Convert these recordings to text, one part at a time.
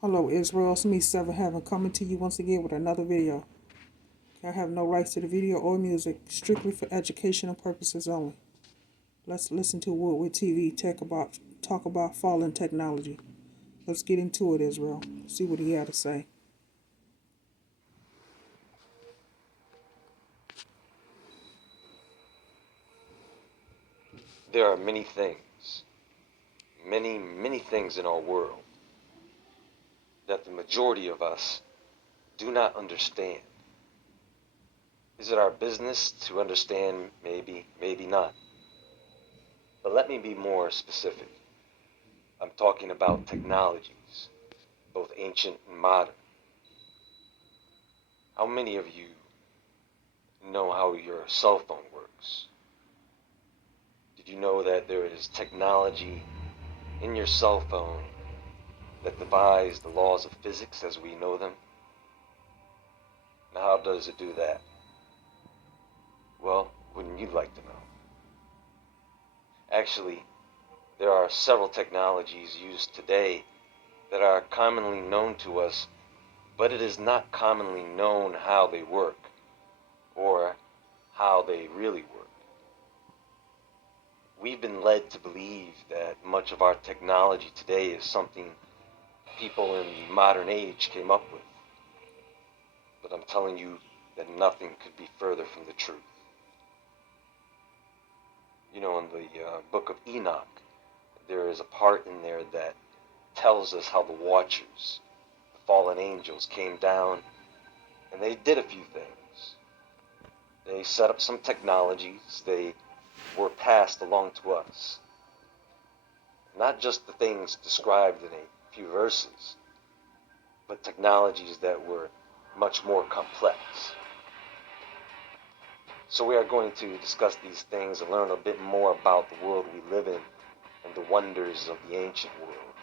Hello Israel, it's me Seven Heaven coming to you once again with another video. I have no rights to the video or music, strictly for educational purposes only. Let's listen to Woodward TV talk about fallen technology. Let's get into it, Israel. See what he had to say. There are many things, many things in our world that the majority of us do not understand. Is it our business to understand? Maybe, maybe not. But let me be more specific. I'm talking about technologies, both ancient and modern. How many of you know how your cell phone works? Did you know that there is technology in your cell phone that defies the laws of physics as we know them? Now, how does it do that? Well, wouldn't you like to know? Actually, there are several technologies used today that are commonly known to us, but it is not commonly known how they work or how they really work. We've been led to believe that much of our technology today is something people in the modern age came up with. But I'm telling you that nothing could be further from the truth. You know, in the book of Enoch, there is a part in there that tells us how the Watchers, the fallen angels, came down and they did a few things. They set up some technologies, they were passed along to us. Not just the things described in a few verses, but technologies that were much more complex. So we are going to discuss these things and learn a bit more about the world we live in and the wonders of the ancient world.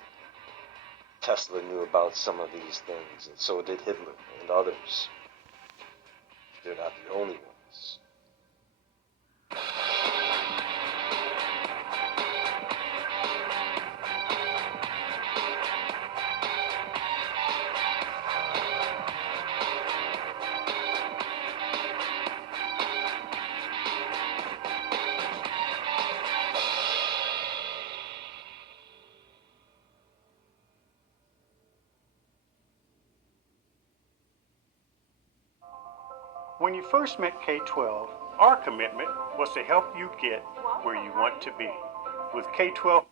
Tesla knew about some of these things, and so did Hitler and others. They're not the only ones. When you first met K-12, our commitment was to help you get where you want to be. With K-12,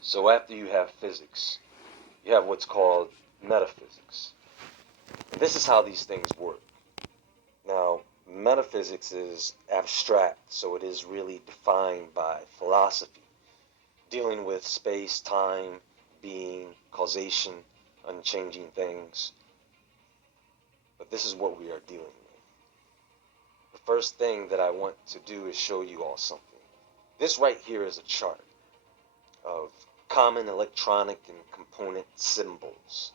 So after you have physics, you have what's called metaphysics. And this is how these things work. Now, metaphysics is abstract, so it is really defined by philosophy, dealing with space, time, being, causation, unchanging things. But this is what we are dealing with. The first thing that I want to do is show you all something. This right here is a chart of common electronic and component symbols.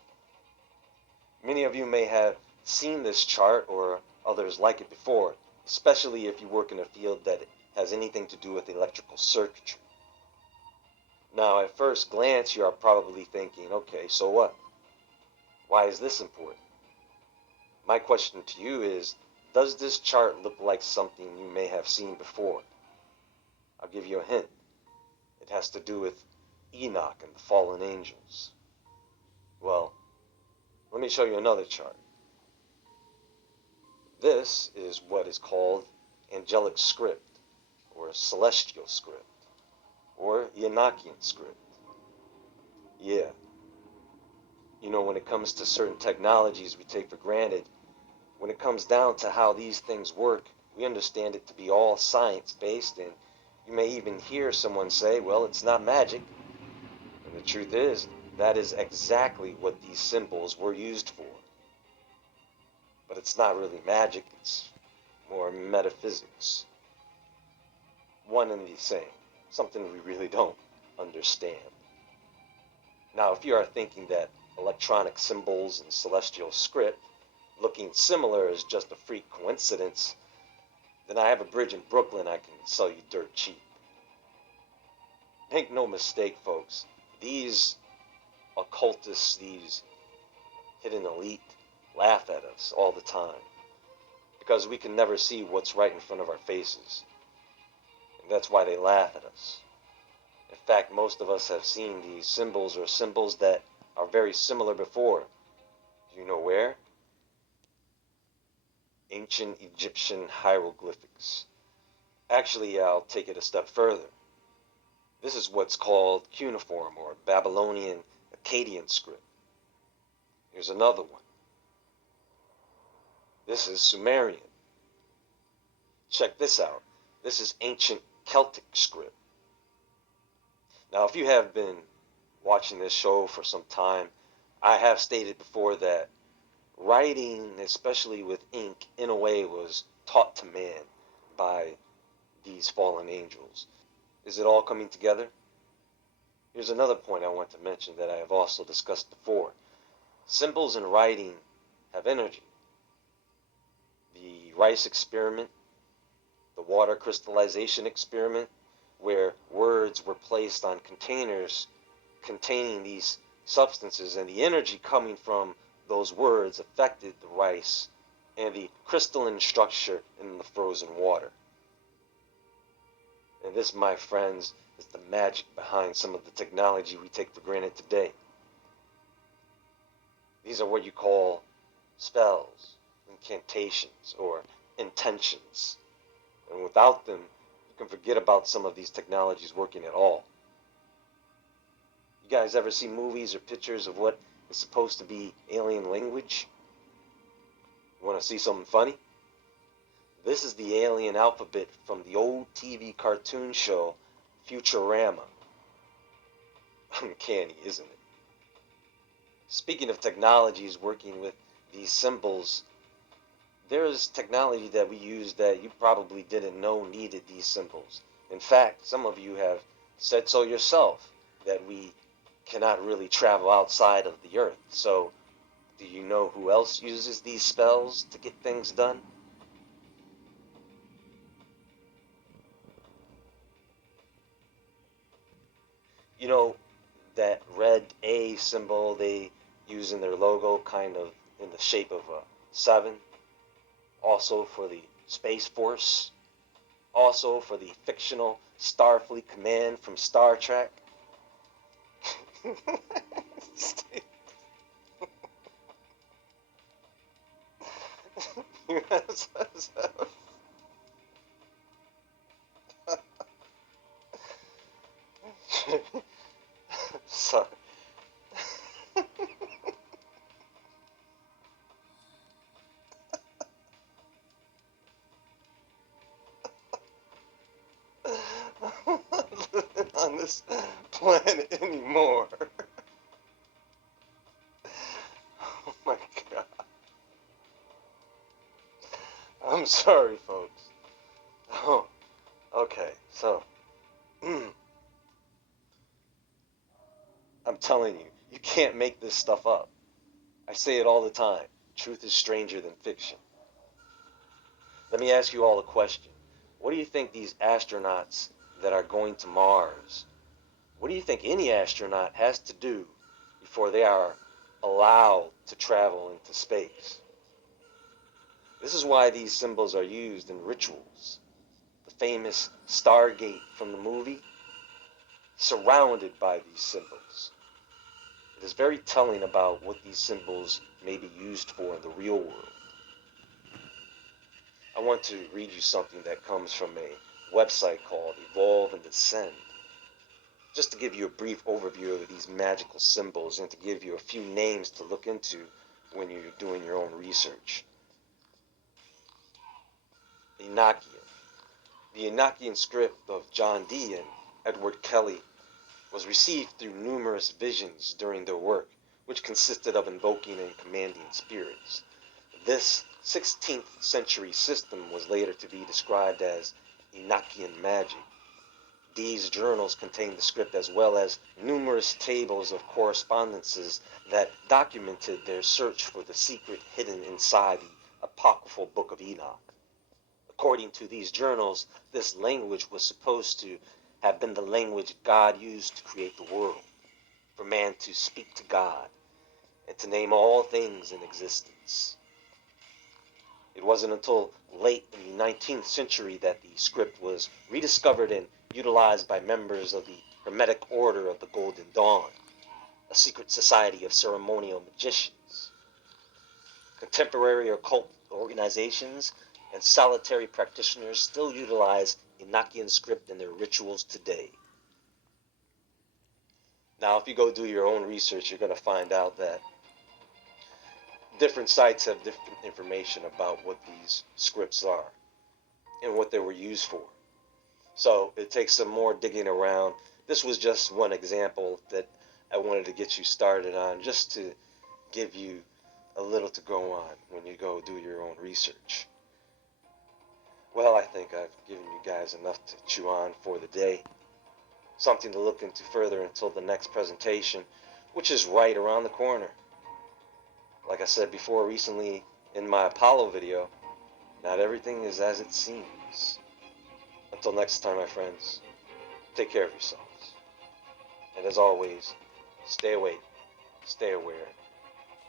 Many of you may have seen this chart or others like it before, especially if you work in a field that has anything to do with electrical circuitry. Now, at first glance, you are probably thinking, okay, so what? Why is this important? My question to you is, does this chart look like something you may have seen before? I'll give you a hint. It has to do with Enoch and the fallen angels. Well, let me show you another chart. This is what is called angelic script, or celestial script, or Enochian script. Yeah. You know, when it comes to certain technologies we take for granted, when it comes down to how these things work, we understand it to be all science-based, and you may even hear someone say, well, it's not magic. And the truth is, that is exactly what these symbols were used for. But it's not really magic, it's more metaphysics. One and the same, something we really don't understand. Now, if you are thinking that electronic symbols and celestial script looking similar is just a freak coincidence, then I have a bridge in Brooklyn I can sell you dirt cheap. Make no mistake, folks, these occultists, these hidden elite, laugh at us all the time because we can never see what's right in front of our faces. And that's why they laugh at us. In fact, most of us have seen these symbols or symbols that are very similar before. Do you know where? Ancient Egyptian hieroglyphics. Actually, I'll take it a step further. This is what's called cuneiform or Babylonian Akkadian script. Here's another one. This is Sumerian. Check this out. This is ancient Celtic script. Now, if you have been watching this show for some time, I have stated before that writing, especially with ink, in a way was taught to man by these fallen angels. Is it all coming together? Here's another point I want to mention that I have also discussed before. Symbols in writing have energy. The rice experiment, the water crystallization experiment, where words were placed on containers containing these substances, and the energy coming from those words affected the rice and the crystalline structure in the frozen water. And this, my friends, is the magic behind some of the technology we take for granted today. These are what you call spells, incantations, or intentions. And without them, you can forget about some of these technologies working at all. You guys ever see movies or pictures of what is supposed to be alien language? You want to see something funny? This is the alien alphabet from the old TV cartoon show Futurama. Uncanny, isn't it? Speaking of technologies working with these symbols, there's technology that we use that you probably didn't know needed these symbols. In fact, some of you have said so yourself, that we cannot really travel outside of the earth. So, do you know who else uses these spells to get things done? You know, that red A symbol they use in their logo, kind of in the shape of a 7, also for the Space Force, also for the fictional Starfleet Command from Star Trek. Sorry. On this planet anymore. Oh my god. I'm sorry, folks. Oh, okay, so I'm telling you, you can't make this stuff up. I say it all the time. Truth is stranger than fiction. Let me ask you all a question. What do you think these astronauts that are going to Mars, what do you think any astronaut has to do before they are allowed to travel into space? This is why these symbols are used in rituals. The famous Stargate from the movie, surrounded by these symbols. It is very telling about what these symbols may be used for in the real world. I want to read you something that comes from a website called Evolve and Ascend, just to give you a brief overview of these magical symbols and to give you a few names to look into when you're doing your own research. Enochian. The Enochian script of John Dee and Edward Kelly was received through numerous visions during their work, which consisted of invoking and commanding spirits. This 16th century system was later to be described as Enochian magic. These journals contained the script as well as numerous tables of correspondences that documented their search for the secret hidden inside the apocryphal Book of Enoch. According to these journals, this language was supposed to have been the language God used to create the world, for man to speak to God and to name all things in existence. It wasn't until late in the 19th century that the script was rediscovered and utilized by members of the Hermetic Order of the Golden Dawn, a secret society of ceremonial magicians. Contemporary occult organizations and solitary practitioners still utilize Enochian script in their rituals today. Now, if you go do your own research, you're going to find out that different sites have different information about what these scripts are and what they were used for. So it takes some more digging around. This was just one example that I wanted to get you started on, just to give you a little to go on when you go do your own research. Well, I think I've given you guys enough to chew on for the day. Something to look into further until the next presentation, which is right around the corner. Like I said before recently in my Apollo video, not everything is as it seems. Until next time, my friends, take care of yourselves. And as always, stay awake, stay aware,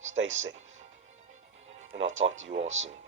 stay safe. And I'll talk to you all soon.